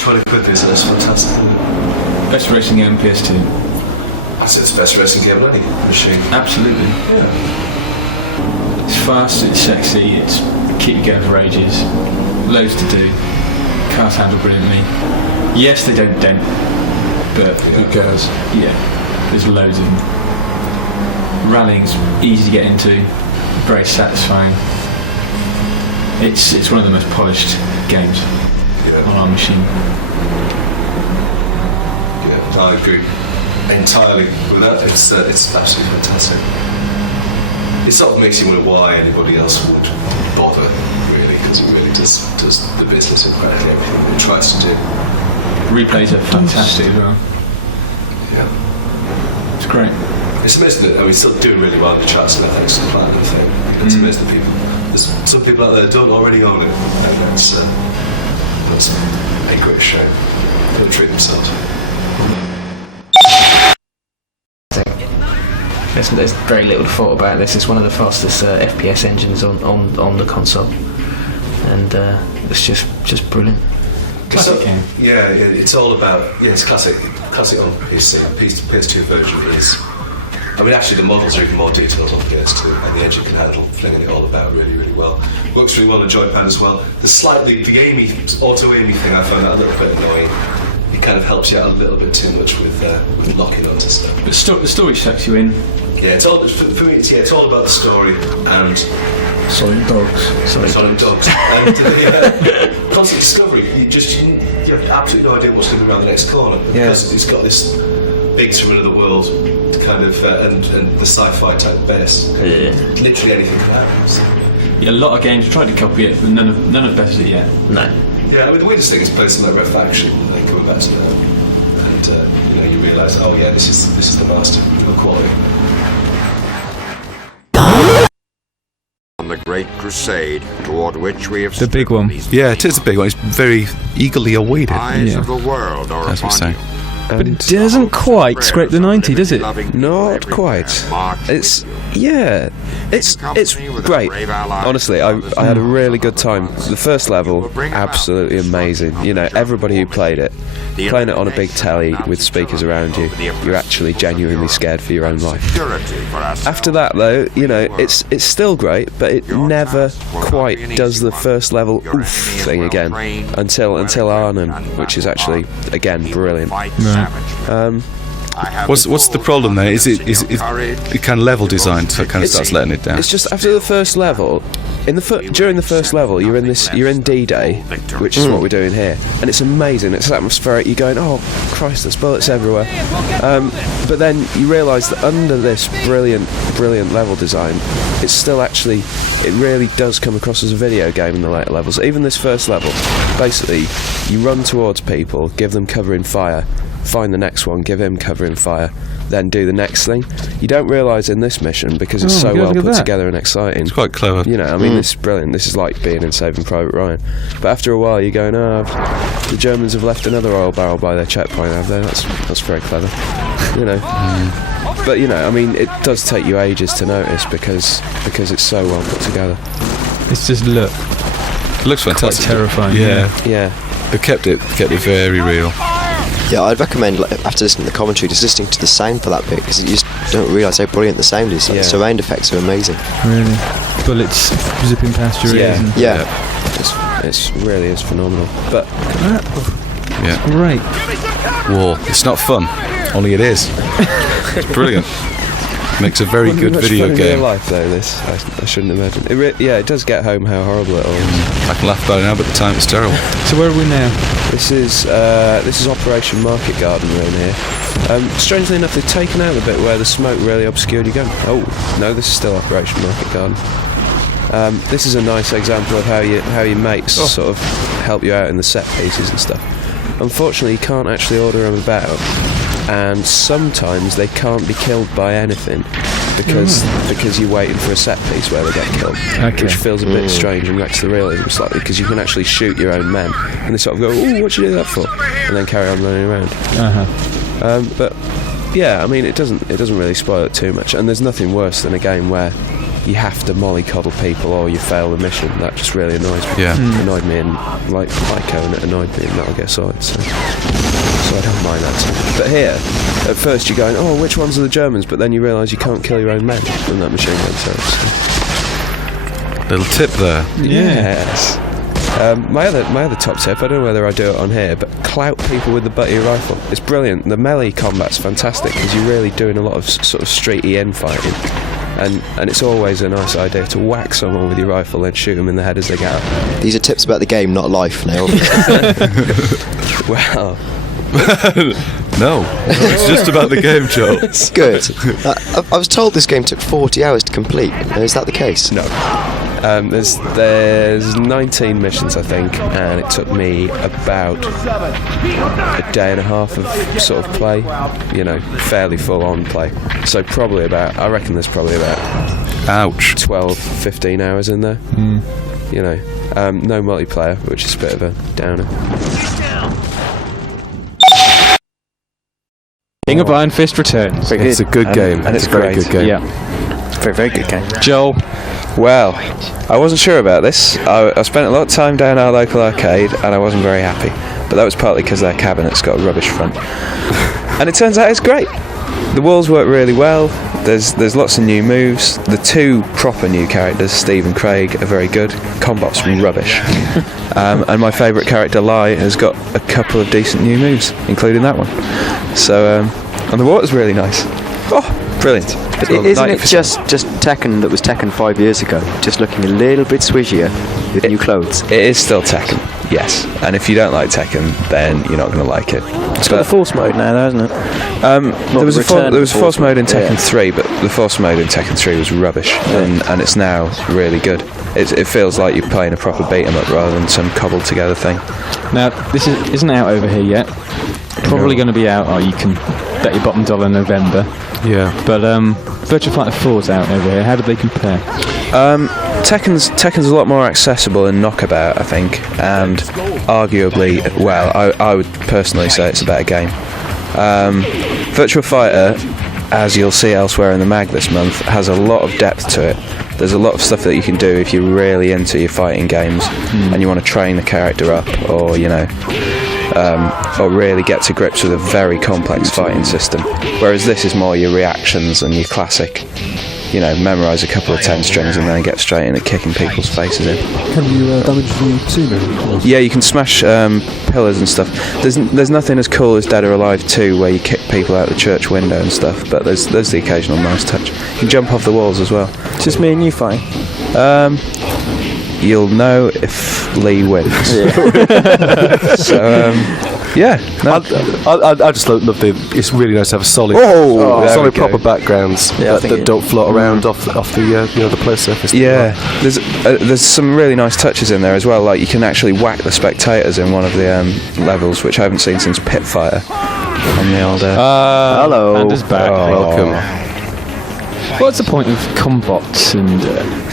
20 quid is, that's fantastic. Best racing game PS2. I'd say it's the best racing game on any machine. Absolutely. Yeah. It's fast, it's sexy, it's keep you going for ages. Loads to do. Cars handle brilliantly. Yes, they don't dent, but who cares? Yeah, there's loads of them. Rallying's easy to get into, very satisfying. It's one of the most polished games on our machine. Yeah, I agree entirely with that. It's absolutely fantastic. It sort of makes you wonder why anybody else would bother, really, because it really does the business of practically everything it tries to do. Replays are fantastic as well. Yeah, it's great. It's amazing that we're still doing really well in the charts and everything. It's a platinum thing. It's amazing that there's some people out there that don't already own it, and that's a great shame. They don't treat themselves. There's very little thought about this. It's one of the fastest FPS engines on the console, and it's just brilliant. Classic game. Yeah, it's all about it's classic on PC. PS2 version is. I mean, actually, the models are even more detailed on PS2, and the engine can handle flinging it all about really, really well. Works really well on joypad as well. The auto-aiming thing I found that a little bit annoying. It kind of helps you out a little bit too much with locking onto stuff. But the story sucks you in. Yeah, it's all for me. It's all about the story and Sonic Dogs. Sonic Dogs and the constant discovery. You have absolutely no idea what's going to be around the next corner because it's got this bigs from another world kind of and the sci-fi type base. Literally anything can happen. So. Yeah, a lot of games have tried to copy it, but none have bettered it yet. No. Yeah, I mean the weirdest thing is playing something like Red Faction and then coming back to that, and you realise, oh yeah, this is the master of quality. On the great crusade toward which we have the big one. Yeah, it is a big one. It's very eagerly awaited. Eyes of the world are as we say. But it doesn't quite scrape the 90, does it? Not quite. It's great. Honestly, I had a really good time. The first level, absolutely amazing. You know, everybody who played it, playing it on a big telly with speakers around you, you're actually genuinely scared for your own life. After that, though, you know, it's still great, but it never quite does the first level oof thing again until Arnhem, which is actually again brilliant. Right. What's the problem there? Is it kind of level design, so it kind of starts letting it down? It's just after the first level, during the first level, you're in D-Day, which is what we're doing here, and it's amazing. It's atmospheric. You're going, oh Christ, there's bullets everywhere. But then you realise that under this brilliant level design, it's still actually, it really does come across as a video game in the later levels. Even this first level, basically, you run towards people, give them cover in fire. Find the next one, give him cover in fire, then do the next thing. You don't realise in this mission, because it's so well put together and exciting. It's quite clever. You know, I mean, this is brilliant. This is like being in Saving Private Ryan. But after a while, you're going, the Germans have left another oil barrel by their checkpoint, have they? That's very clever. You know. But, you know, I mean, it does take you ages to notice because it's so well put together. It's just it looks fantastic. Quite terrifying. Yeah. They've kept it very real. Yeah, I'd recommend, after listening to the commentary, just listening to the sound for that bit, because you just don't realise how brilliant the sound is. Like, the surround effects are amazing. Really? Bullets zipping past your ears. Yeah. It really is phenomenal. But yeah, great. War. It's not fun, only it is. It's brilliant. Makes a very good video game. In real life, though, this I shouldn't imagine. It does get home how horrible it all is. I can laugh about it now, but at the time it's terrible. So where are we now? This is Operation Market Garden around here. Strangely enough, they've taken out the bit where the smoke really obscured you going. Oh no, this is still Operation Market Garden. This is a nice example of how your mates sort of help you out in the set pieces and stuff. Unfortunately, you can't actually order them about, and sometimes they can't be killed by anything because you're waiting for a set piece where they get killed, which feels a bit strange and wrecks the realism slightly, because you can actually shoot your own men, and they sort of go, "Oh, what'd you do that for?" and then carry on running around. But yeah, I mean, it doesn't really spoil it too much, and there's nothing worse than a game where you have to mollycoddle people or you fail the mission. That just really annoys me. Yeah. Annoyed me in like Ico, and it annoyed me in Metal Gear Solid. So I don't mind that too much. But here, at first you're going, oh, which ones are the Germans? But then you realise you can't kill your own men from that machine gun turret. So. Little tip there. Yes. My other top tip, I don't know whether I do it on here, but clout people with the butt of your rifle. It's brilliant. The melee combat's fantastic because you're really doing a lot of sort of streety infighting. And it's always a nice idea to whack someone with your rifle and shoot them in the head as they get out. These are tips about the game, not life now. Well... No, it's just about the game, Joel. Good. I was told this game took 40 hours to complete. Is that the case? No. There's 19 missions, I think, and it took me about a day and a half of sort of play, fairly full-on play. So probably I reckon there's probably about 12, 15 hours in there. No multiplayer, which is a bit of a downer. King of Iron Fist returns. It's a good game. And it's a very great. good game. Yeah. Very, very good game. Joel. Well, I wasn't sure about this. I spent a lot of time down our local arcade and I wasn't very happy. But that was partly because their cabinet's got a rubbish front. And it turns out it's great. The walls work really well. There's lots of new moves. The two proper new characters, Steve and Craig, are very good. Combat's rubbish. And my favourite character, Lai, has got a couple of decent new moves, including that one. So, and the water's really nice. Oh, brilliant. Isn't it just Tekken that was Tekken 5 years ago? Just looking a little bit swizzier with new clothes. It is still Tekken, yes. And if you don't like Tekken, then you're not going to like it. It's got the Force mode now, though, hasn't it? There was a Force mode in Tekken 3, but the Force mode in Tekken 3 was rubbish, and it's now really good. It feels like you're playing a proper beat-em-up rather than some cobbled together thing. Now, this isn't out over here yet. Probably going to be out, or you can bet your bottom dollar November. Yeah. But Virtua Fighter 4's out over here. How do they compare? Tekken's a lot more accessible in Knockabout, I think, and arguably, well, I would personally say it's a better game. Virtua Fighter, as you'll see elsewhere in the mag this month, has a lot of depth to it. There's a lot of stuff that you can do if you're really into your fighting games and you want to train the character up, or or really get to grips with a very complex fighting system. Whereas this is more your reactions and your classic, memorise a couple of 10 strings and then get straight in and kicking people's faces in. Can you damage the casino? Yeah, you can smash pillars and stuff. There's nothing as cool as Dead or Alive 2 where you kick people out the church window and stuff, but there's the occasional nice touch. You can jump off the walls as well. It's just me and you fighting. You'll know if Lee wins. So, no. I just love it's really nice to have a solid, solid proper backgrounds that don't float around off the the play surface. Yeah, there's some really nice touches in there as well. Like you can actually whack the spectators in one of the levels, which I haven't seen since Pit Fighter. On the old. Hello. Anders back. Welcome. What's the point of combots and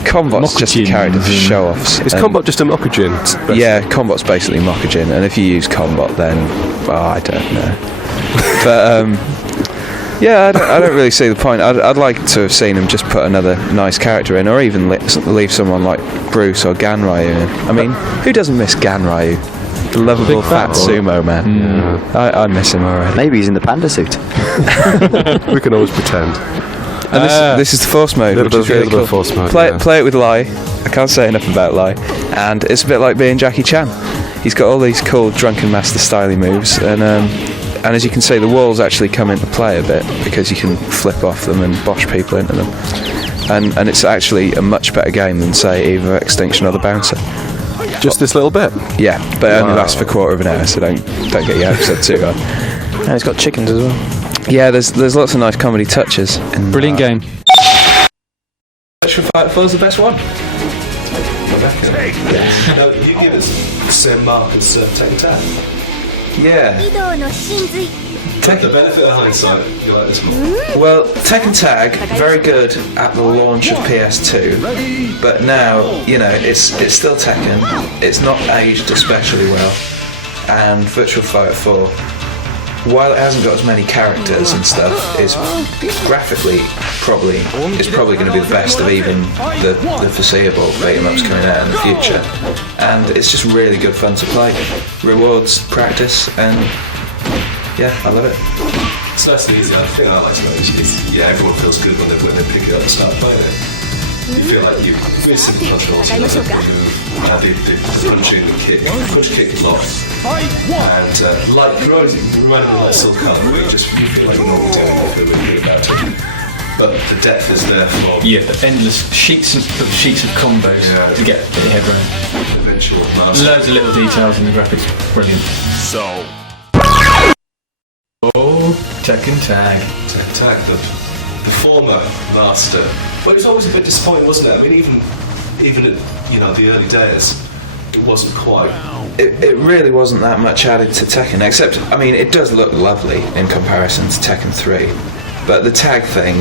Combot's just a character for show-offs. Is Combot just a Mokujin? Yeah, Combot's basically Mokujin, and if you use Combot, then I don't know. But I don't really see the point. I'd like to have seen him just put another nice character in, or even leave someone like Bruce or Ganryu in. I mean, who doesn't miss Ganryu? The lovable fat sumo man. I miss him already. Maybe he's in the panda suit. We can always pretend. And this is the Force mode, which is really cool. Force mode, Play it with Lai. I can't say enough about Lai. And it's a bit like being Jackie Chan. He's got all these cool Drunken Master styly moves, and as you can see, the walls actually come into play a bit because you can flip off them and bosh people into them. And it's actually a much better game than, say, either Extinction or The Bouncer. Just this little bit? Yeah, but it only lasts for a quarter of an hour, so don't get your hopes up too high. And it's got chickens as well. Yeah, there's lots of nice comedy touches. Brilliant game. Virtua Fighter 4 is the best one. No, you give us the same mark as Tekken Tag. Yeah. Take the benefit of hindsight. You like this more? Well, Tekken Tag, very good at the launch of PS2, but now, it's still Tekken. It's not aged especially well, and Virtua Fighter 4 while it hasn't got as many characters and stuff, it's graphically probably going to be the best of even the foreseeable beat-em-ups coming out in the future. And it's just really good fun to play. Rewards practice, and yeah, I love it. It's nice and easy. I think I like it. Yeah, everyone feels good when they pick it up and start playing it. You feel like you really simple controls. You have the punching, the kick, push, kick, lock, and like you reminded me of like Silk Calm, where you feel like you know what you're doing. You feel really good about it. But the depth is there for the endless sheets of combos to get your head around. Eventual master. Loads of little details in the graphics, brilliant. So, Tekken Tag. Tekken Tag, the former master. But it was always a bit disappointing, wasn't it? I mean, even at the early days, it wasn't quite. It really wasn't that much added to Tekken, except I mean, it does look lovely in comparison to Tekken 3. But the tag thing,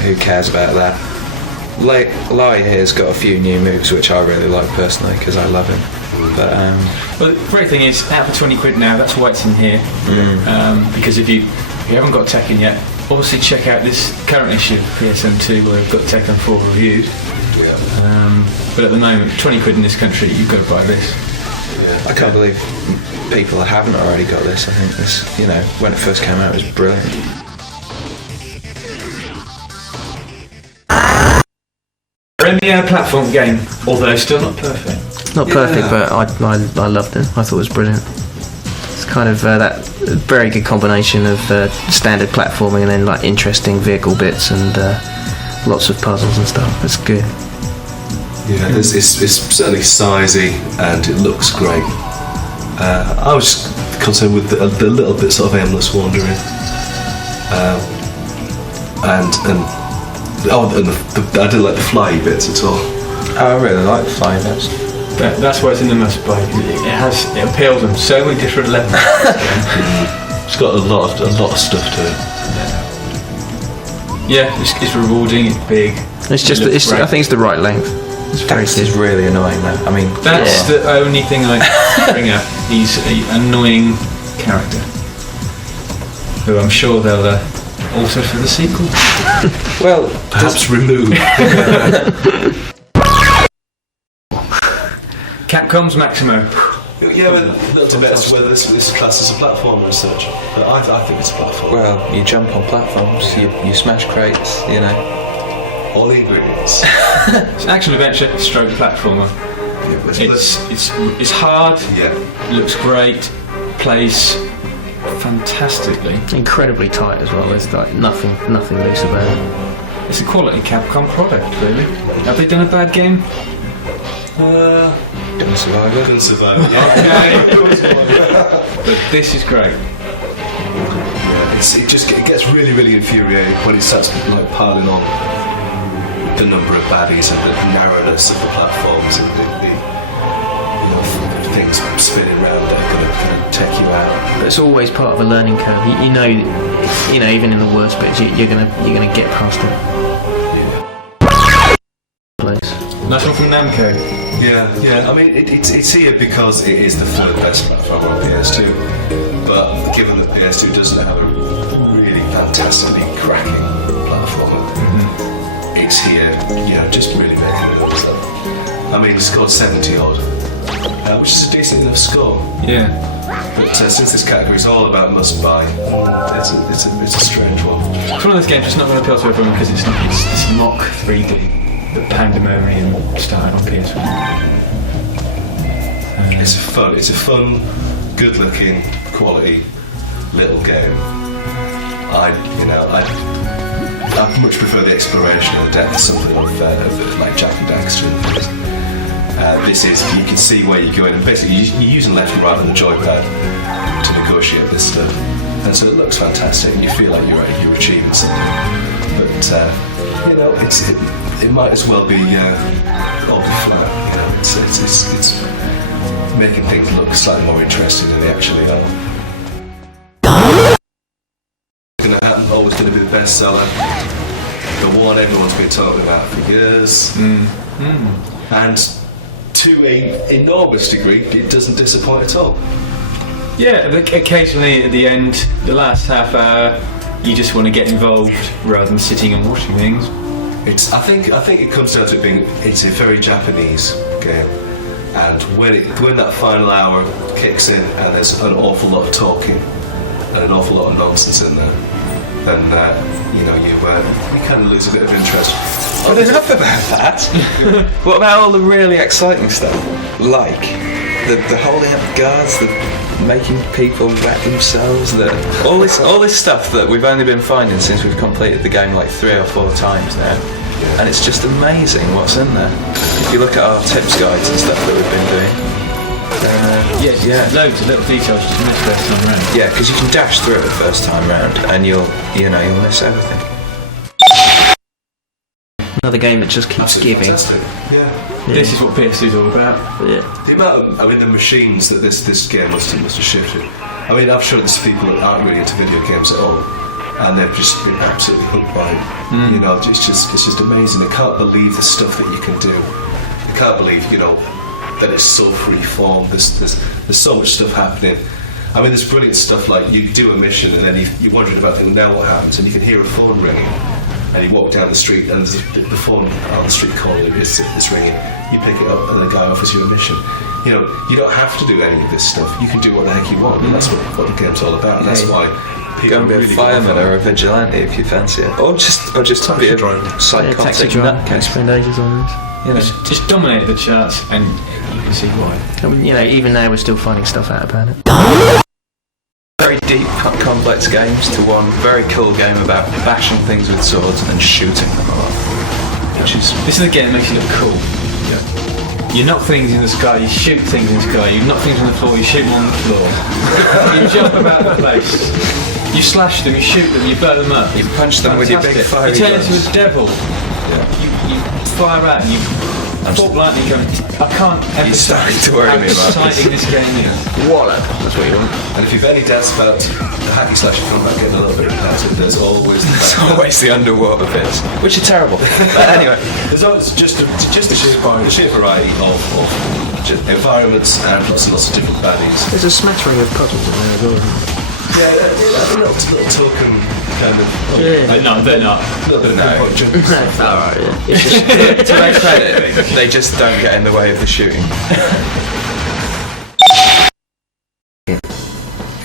who cares about that? Lai here's got a few new moves which I really like personally because I love him. But well, the great thing is, out for 20 quid now, that's why it's in here. Because if you haven't got Tekken yet, obviously check out this current issue of PSM2 where we've got Tekken 4 reviewed. But at the moment, 20 quid in this country, you've got to buy this. I can't believe people haven't already got this. I think this, when it first came out, it was brilliant. Premier platform game, although still not perfect. Not perfect, but I loved it. I thought it was brilliant. It's kind of that very good combination of standard platforming and then like interesting vehicle bits and lots of puzzles and stuff. It's good. Yeah, it's certainly sizey and it looks great. I was concerned with the little bit sort of aimless wandering, and I didn't like the flyy bits at all. I really like the flying bits. That's why it's in the must buy. It appeals on so many different levels. It's got a lot of stuff to it. Yeah, it's rewarding. It's big. It's just. I think it's the right length. It's really annoying though. I mean, that's the only thing I bring up. He's an annoying character who I'm sure they'll alter for the sequel. Well, perhaps remove. Capcom's Maximo. Yeah, well, little debate as to whether this class is a platformer as such. But I think it's a platform. Well, you jump on platforms, you smash crates, All the ingredients. It's an action-adventure stroke platformer. It's hard. Yeah. Looks great. Plays fantastically. Incredibly tight as well. There's like nothing loose about it. It's a quality Capcom product, really. Have they done a bad game? Couldn't survive it. Okay. But this is great. Yeah, it gets really, really infuriating when it starts like piling on the number of baddies and the narrowness of the platforms and the things spinning around that are going to kind of take you out. But it's always part of a learning curve. You know, even in the worst bits, you're gonna get past it. Nice one from Namco. Yeah. I mean, it's here because it is the third best platform on PS2. But given that PS2 doesn't have a really fantastically cracking platformer, it's here, just really making it up. So. I mean, it scored 70 odd, which is a decent enough score. Yeah. But since this category is all about must buy, it's a strange one. It's one of those games that's not going to appeal to everyone because it's mock 3D. The pandemonium started on PS1. It's a fun, good-looking, quality little game. I much prefer the exploration and the depth of something like Jack and Daxter. This is, you can see where you're going, and basically you're using left and right on the joypad to negotiate this stuff, and so it looks fantastic, and you feel like you're achieving something. But it might as well be all be flat. It's making things look slightly more interesting than they actually are. Going to happen, always going to be the bestseller, the one everyone's been talking about for years, and to an enormous degree, it doesn't disappoint at all. Yeah, occasionally at the end, the last half hour, you just want to get involved rather than sitting and watching things. I think it comes down to it's a very Japanese game, and when that final hour kicks in and there's an awful lot of talking and an awful lot of nonsense in there, then you kind of lose a bit of interest. But enough about that. What about all the really exciting stuff, like the holding up guards, the making people wet themselves, all this stuff that we've only been finding since we've completed the game like 3 or 4 times now, and it's just amazing what's in there. If you look at our tips guides and stuff that we've been doing, loads of little details you just miss first time round. Yeah, because you can dash through it the first time round, and you'll miss everything. Another game that just keeps Absolutely giving. fantastic. Yeah. This is what PS2 is all about. Yeah. The amount of, the machines that this game must have shifted. I mean, I'm sure there's people that aren't really into video games at all, and they've just been absolutely hooked by it. It's just amazing. They can't believe the stuff that you can do. They can't believe, that it's so free form. There's so much stuff happening. I mean, there's brilliant stuff like you do a mission and then you're wondering about things. Now what happens? And you can hear a phone ringing. And you walk down the street and the phone on the street corner is ringing. You pick it up and the guy offers you a mission. You don't have to do any of this stuff. You can do what the heck you want, and that's what the game's all about. And that's why people Go and be really a fireman or a vigilante if you fancy it, or just be a psychotic Taxi driver. nutcase. Spend ages on it. Just dominated the charts, and you can see why. I mean, even now we're still finding stuff out about it. Very deep, complex games to one very cool game about bashing things with swords and shooting them a lot. This is a game that makes you look cool. Yeah. You knock things in the sky, you shoot things in the sky, you knock things on the floor, you shoot them on the floor. You jump about the place. You slash them, you shoot them, you blow them up. You punch them with your big fiery You turn guns. into a devil. You fire out and you pop lightning going. I can't You're starting to worry how me about exciting this game is. Wallop. That's what you want. And if you've any doubts about the hacky slash combat getting a little bit repetitive, there's always the underwater bits, which are terrible. But anyway, there's always just the sheer variety of environments and lots and lots of different baddies. There's a smattering of puzzles in there as well. Yeah, a little token kind of. No, they're not. A little bit of punching. Alright, yeah. to their credit, they just don't get in the way of the shooting.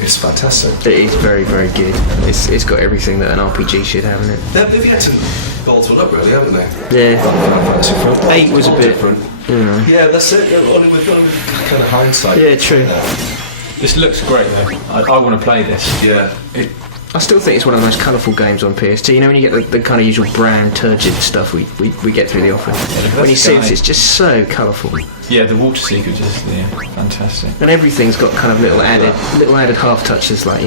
It's fantastic. It is very, very good. It's got everything that an RPG should have in it. They've yet to bolt one up, really, haven't they? Yeah. 8 was a bit different. Yeah, that's it. Only with kind of hindsight. Yeah, true. This looks great though. I want to play this. Yeah. I still think it's one of the most colourful games on PS2. When you get the kind of usual brown, turgid stuff we get through the office. When you see it, it's just so colourful. Yeah, the water sequences, fantastic. And everything's got kind of little added half touches, like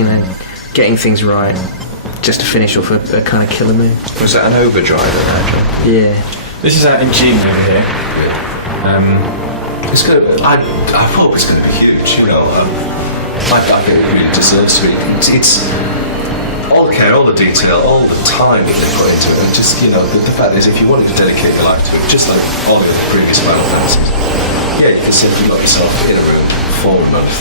getting things right, just to finish off a kind of killer move. Was that an overdrive or Yeah. This is out in June over here. It's going to. I hope it's going to be huge. I think it really deserves to be. It's all the care, all the detail, all the time that they put into it, and just the fact is, if you wanted to dedicate your life to it, just like all the previous Final Fantasies, you can simply lock yourself in a room for a month.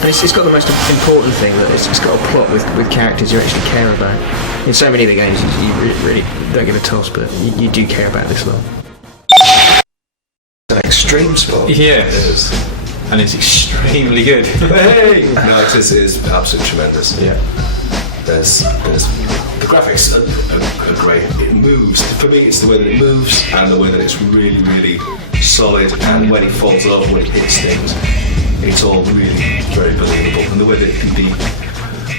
And it's got the most important thing, that it's got a plot with characters you actually care about. In so many of the games, you really don't give a toss, but you do care about this lot. an extreme sport? Yeah, it is. And it's extremely good. Hey! No, it is absolutely tremendous. Yeah. There's the graphics are great. It moves. For me, it's the way that it moves and the way that it's really, really solid. And when it falls over, when it hits things, it's all really very believable. And the way that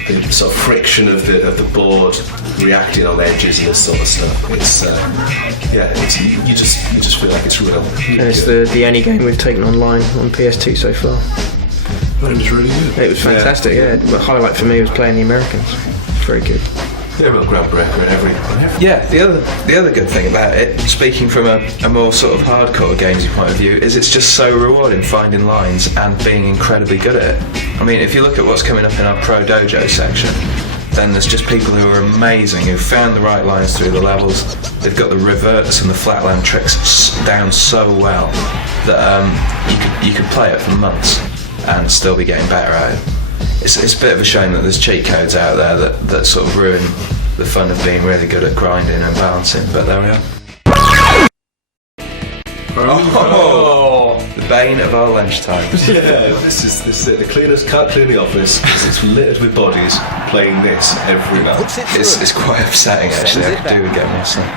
the sort of friction of the board reacting on edges and this sort of stuff, it's you just feel like it's real. And it's the only game we've taken online on PS2 so far. It was really good. It was fantastic. Yeah. The highlight for me was playing the Americans. Very good. They're a real groundbreaker in every. Yeah, the other good thing about it, speaking from a more sort of hardcore gamesy point of view, is it's just so rewarding finding lines and being incredibly good at it. I mean, if you look at what's coming up in our Pro Dojo section, then there's just people who are amazing, who've found the right lines through the levels. They've got the reverts and the flatland tricks down so well that you could play it for months and still be getting better at it. it's a bit of a shame that there's cheat codes out there that sort of ruin the fun of being really good at grinding and balancing, but there we are. Oh, the bane of our lunchtime. Yeah, this is it. The cleaners can't clean the office because it's littered with bodies playing this every night. It's quite upsetting actually. I could do with getting more sleep.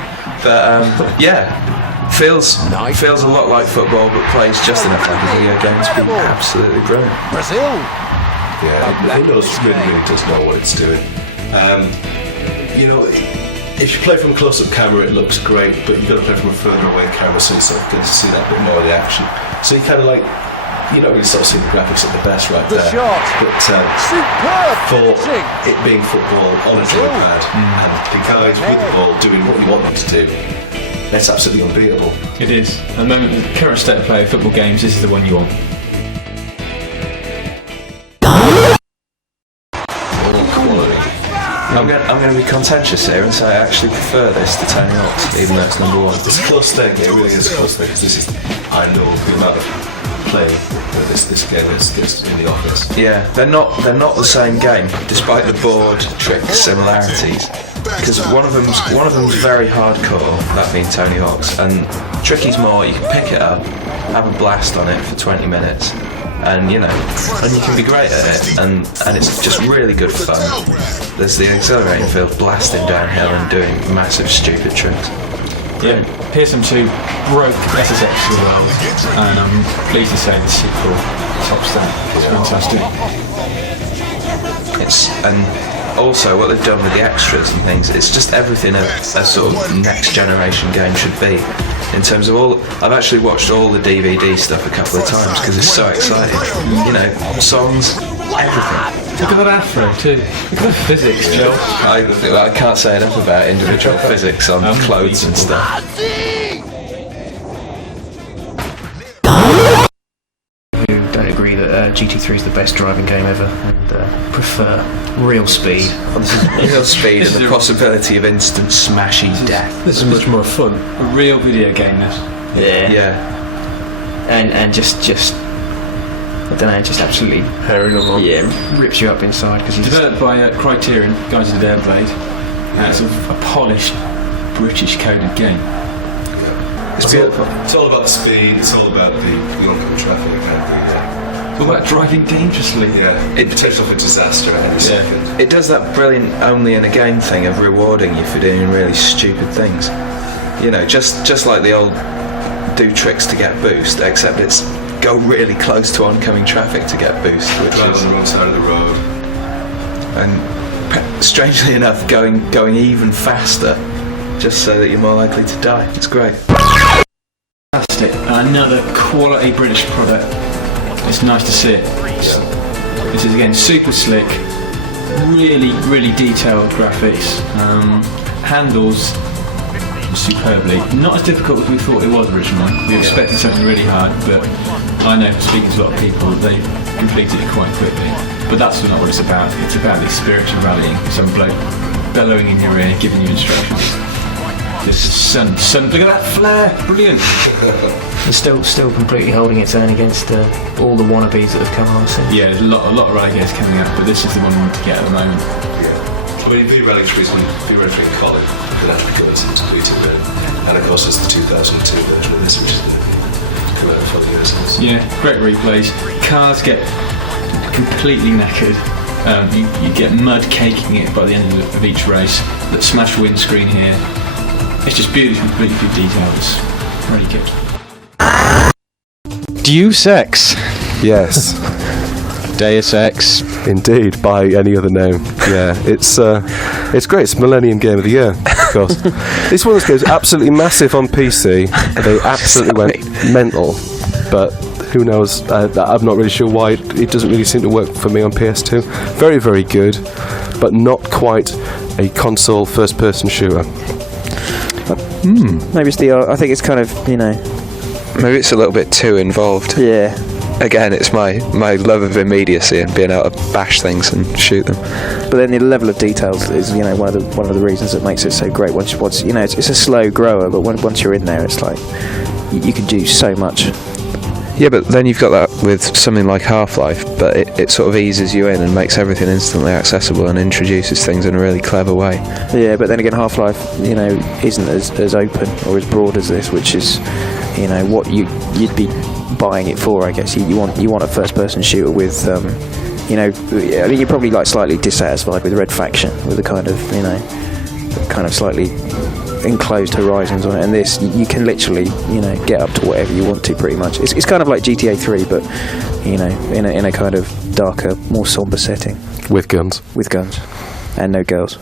But yeah, feels a lot like football, but plays just enough like a video game to be absolutely brilliant. Yeah, it really does know what it's doing. You know, if you play from a close-up camera, it looks great, but you've got to play from a further away camera, so you sort of get to see that bit more of the action. So you kind of like, you're not really sort of seeing the graphics at the best right there. But for it being football on a joypad and the guys with the ball doing what you want them to do, that's absolutely unbeatable. It is. At the moment, the current state of play of football games, this is the one you want. I'm going to be contentious here and say I actually prefer this to Tony Hawk's, even though it's number one. It's a close thing, it really is a close thing, because this is, I know the amount of play that this game is in the office. Yeah, they're not the same game, despite the board trick similarities. Because one of them's very hardcore, that being Tony Hawk's, and Tricky's more, you can pick it up, have a blast on it for 20 minutes, and you can be great at it, and it's just really good fun. There's the exhilarating feel of blasting downhill and doing massive stupid tricks. Yeah, PSM2 broke SSX as well, and I'm pleased to say the sequel tops that. It's fantastic. And also what they've done with the extras and things, it's just everything a sort of next generation game should be. In terms of I've actually watched all the DVD stuff a couple of times because it's so exciting. You know, songs, everything. Look at that afro too. Look at the physics, Joel. I can't say enough about individual physics on clothes and stuff. Who don't agree that GT3 is the best driving game ever and prefer real speed. Real speed and the possibility of instant smashy death. This is much more fun. A real video game, this. Yeah. And just I don't know, just absolutely Herring them on. Yeah, rips you up inside because he's developed by Criterion, guys who did Airblade, and it's a polished British coded game. It's beautiful. It's all about the speed. It's all about the oncoming traffic and It's all about driving dangerously. the potential for disaster at any second. It does that brilliant only in a game thing of rewarding you for doing really stupid things. You know, just like the old do tricks to get boost, except it's go really close to oncoming traffic to get boost, which Drive is on the wrong side of the road. And strangely enough, going even faster, just so that you're more likely to die. It's great. Fantastic. Another quality British product. It's nice to see it. This is again super slick, really detailed graphics. Handles superbly. Not as difficult as we thought it was originally. We expected something really hard, but I know, speaking to a lot of people, they completed it quite quickly. But that's not what it's about. It's about the experience of rallying. Some bloke bellowing in your ear, giving you instructions. Just sun. Look at that flare! Brilliant. It's still completely holding its own against all the wannabes that have come on since. Yeah, there's a lot of rally games coming out, but this is the one we want to get at the moment. I mean, V-Rally 3 is V-Rally 3 Colin, but actually got it into Beta really. And of course, it's the 2002 version of this, which is come out in 5 years. Yeah, great replays. Cars get completely knackered. You get mud caking it by the end of each race. That smashed windscreen here. It's just beautiful detail. It's really good. Deus Ex. Yes, Deus Ex. indeed, by any other name. Yeah, it's great. It's Millennium Game of the Year, of course. This one of those games absolutely massive on PC. They absolutely went mental, but who knows? I'm not really sure why it doesn't really seem to work for me on PS2. Very, very good, but not quite a console first-person shooter. Maybe it's I think it's kind of, Maybe it's a little bit too involved. Yeah. Again, it's my love of immediacy and being able to bash things and shoot them. But then the level of details is, one of the reasons that makes it so great. Once it's a slow grower, but once you're in there, it's like you can do so much. Yeah, but then you've got that with something like Half-Life, but it sort of eases you in and makes everything instantly accessible and introduces things in a really clever way. Yeah, but then again, Half-Life, isn't as open or as broad as this, which is, what you'd be buying it for. I guess you want a first-person shooter with, I mean, you're probably like slightly dissatisfied with Red Faction, with the kind of slightly enclosed horizons on it, and this you can literally get up to whatever you want to pretty much. It's kind of like GTA 3, but in a kind of darker, more somber setting with guns and no girls.